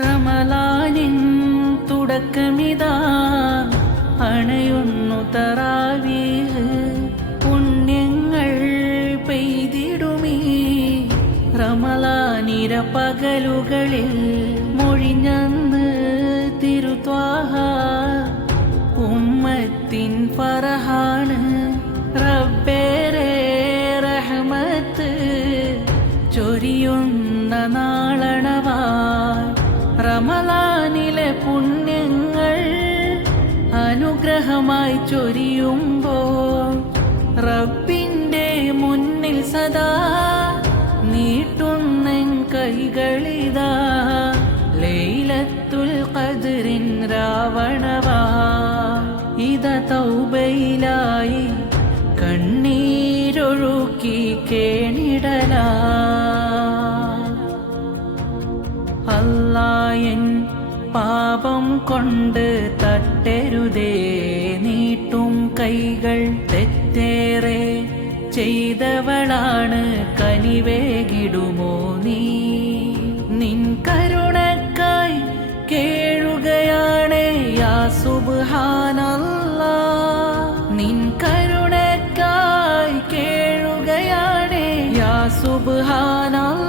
റമളാനിൻ തുടക്കമിതാ അണയുന്നു തറാവീഹ്. പുണ്യങ്ങൾ പെയ്തിടുമീ റമളാനിര പകലുകളിൽ. മൊഴിഞ്ഞന്ന് തിരുത്വാഹ ഉമ്മത്തിൻ ഫറഹാണ്. റബ്ബേരെ റഹ്മത്ത് ചൊരിയുന്ന നാളണവാ. റമളാനിലെ പുണ്യങ്ങൾ അനുഗ്രഹമായി ചൊരിയുമ്പോൾ റബ്ബിൻ്റെ മുന്നിൽ സദാ നീട്ടുന്നെൻ കൈകളിതാ. ലൈലത്തുൽ ഖദ്റിൻ രാവണവാ ഇത തൗബയിലായി കണ്ണീരൊഴുക്കി കേണിടലാ. അല്ലായൻ പാപം കൊണ്ട് തട്ടരുതേ നീട്ടും കൈകൾ. തെറ്റേറെ ചെയ്തവളാണ് കനിവേകിടുമോ നീ. നിൻ കരുണക്കായി കേഴുകയാണ് യാ സുബ്ഹാനല്ലാഹ്. നിൻ കരുണക്കായി കേഴുകയാണ് യാ സുബ്ഹാനല്ലാഹ്.